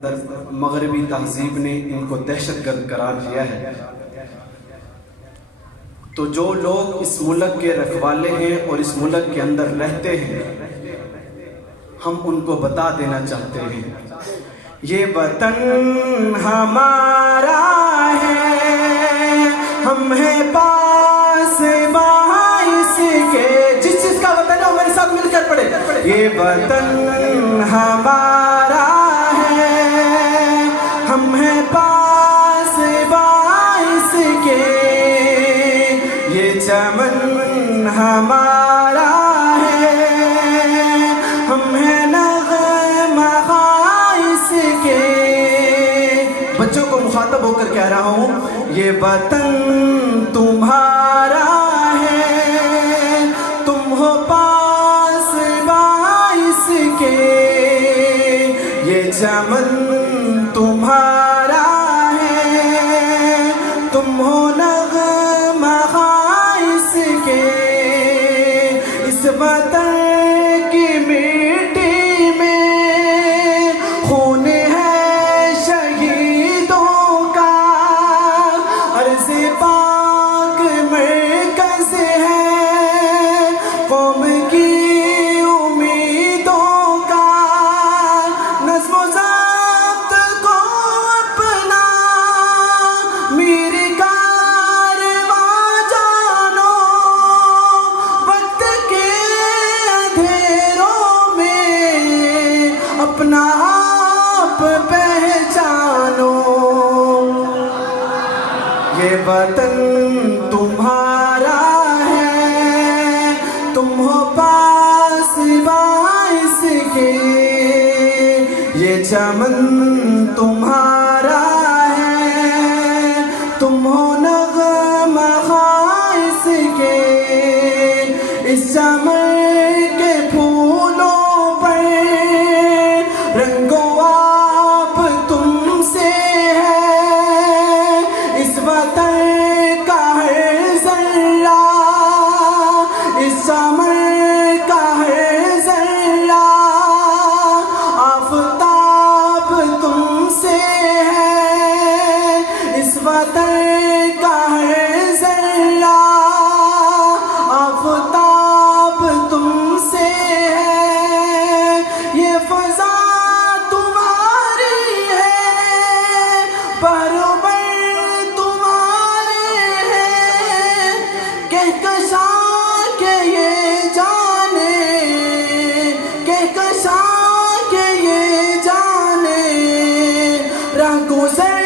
مغربی تہذیب نے ان کو دہشت گرد قرار دیا ہے، تو جو لوگ اس ملک کے رکھوالے ہیں اور اس ملک کے اندر رہتے ہیں، ہم ان کو بتا دینا چاہتے ہیں، یہ وطن ہمارا ہے، ہم ہیں پاس باعث کے، جس چیز کا وطن ہے وہ میرے ساتھ مل کر پڑھے، یہ وطن ہمارا ہے، ہم ہیں پاس باعث کے، یہ چمن ہمارا ہے، ہم ہیں نغمہ خائص کے۔ بچوں کو مخاطب ہو کر کہہ رہا ہوں، یہ وطن تمہارا ہے، تم ہو پاس باعث کے، یہ چمن تمہارا ہے، تم ہو نغمہ خائص کے، اس وطن کی مٹی میں خون ہے شہیدوں کا، عرض پاک مرکز ہے قوم کی امیدوں کا، نظم و ضبط کو اپنا میری کارواں جانو، وقت کے اندھیروں میں اپنا آپ پہچانو، یہ وطن تمہارا ہے، تم ہو پاس باعث کے، یہ چمن تمہارا ہے، تم ہو نغمہ خائص کے، اس چمن کے پھولوں پر رنگ و آب تم سے ہے، اس وطن کا ہر ذرہ، اس چمن کا ہر ذرہ آفتاب تم سے ہے، اس وطن کا ہر ذرہ آفتاب تم سے ہے، یہ فضا تمہاری ہے، بروبر تمہارے ہیں، کہکشاں کے یہ جانے، کہکشاں کے یہ جانے، رہگزر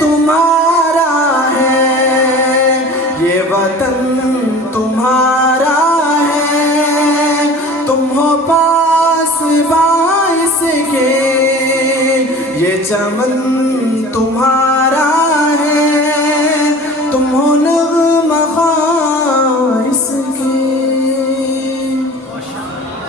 تمہارا ہے، یہ وطن تمہارا ہے، تم ہو پاس باعث کے، یہ چمن